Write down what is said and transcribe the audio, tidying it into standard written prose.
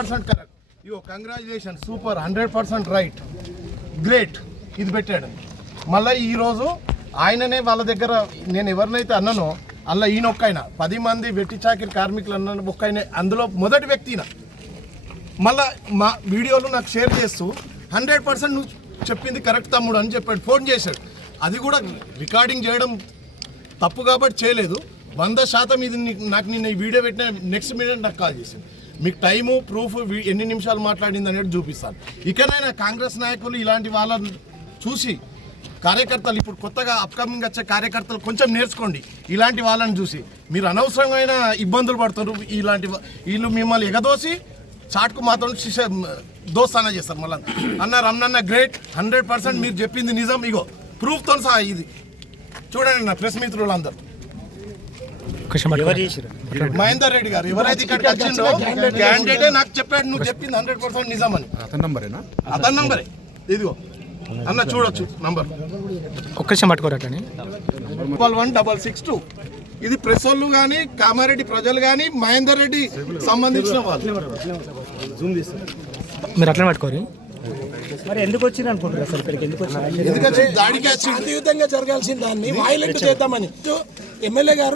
Correct. ఇగో congratulation, super, 100% right, great. ఇది పెట్టాడు. మళ్ళీ ఈరోజు ఆయననే వాళ్ళ దగ్గర నేను ఎవరినైతే అన్నానో అలా ఈయన ఒక్కైనా 10 మంది వెట్టి చాకిరి కార్మికులు అన్న ఒక్కైనా అందులో మొదటి వ్యక్తిన మళ్ళీ మా వీడియోలు నాకు షేర్ చేస్తూ 100% నువ్వు చెప్పింది కరెక్ట్ తమ్ముడు అని చెప్పాడు. ఫోన్ చేశాడు. అది కూడా రికార్డింగ్ చేయడం తప్పు కాబట్టి చేయలేదు. 100% ఇది నాకు నిన్న ఈ వీడియో పెట్టిన నెక్స్ట్ మినిట్ నాకు కాల్ చేసింది. మీకు టైము ప్రూఫ్ ఎన్ని నిమిషాలు మాట్లాడింది అనేది చూపిస్తాను. ఇకనైనా కాంగ్రెస్ నాయకులు ఇలాంటి వాళ్ళని చూసి కార్యకర్తలు ఇప్పుడు కొత్తగా అప్కమింగ్ వచ్చే కార్యకర్తలు కొంచెం నేర్చుకోండి. ఇలాంటి వాళ్ళని చూసి మీరు అనవసరమైన ఇబ్బందులు పడుతున్నారు. ఇలాంటి వీళ్ళు మిమ్మల్ని ఎగదోసి చాటుకు మాత్రం దోస్తానా చేస్తారు. మళ్ళీ అన్న గ్రేట్, 100% మీరు చెప్పింది నిజం. ఇగో ప్రూఫ్తో సహా ఇది చూడండి నా ప్రెస్ మిత్రులందరూ. మహేందర్ రెడ్డి గారు ఎవరైతే ఇక్కడికి వచ్చిందో క్యాండిడేటే నాకు చెప్పాడు నువ్వు చెప్పింది 100% నిజం అని. అతని నంబరే ఇదిగో అన్న చూడొచ్చు నంబర్. ఒక్కసారి పట్టుకోరటని 11662. ఇది ప్రెస్ వాళ్ళు కానీ కామారెడ్డి ప్రజలు కానీ మహేందర్ రెడ్డి సంబంధించిన వాళ్ళు. మీరు అట్లా పట్టుకోరు. మరి ఎందుకు వచ్చింది అనుకుంటారు అసలు ఇక్కడికి? ఎందుకంటే దాడికి శాంతియుతంగా జరగాల్సిన దాన్ని వాయిలెంట్ చేద్దామని ఎమ్మెల్యే గారు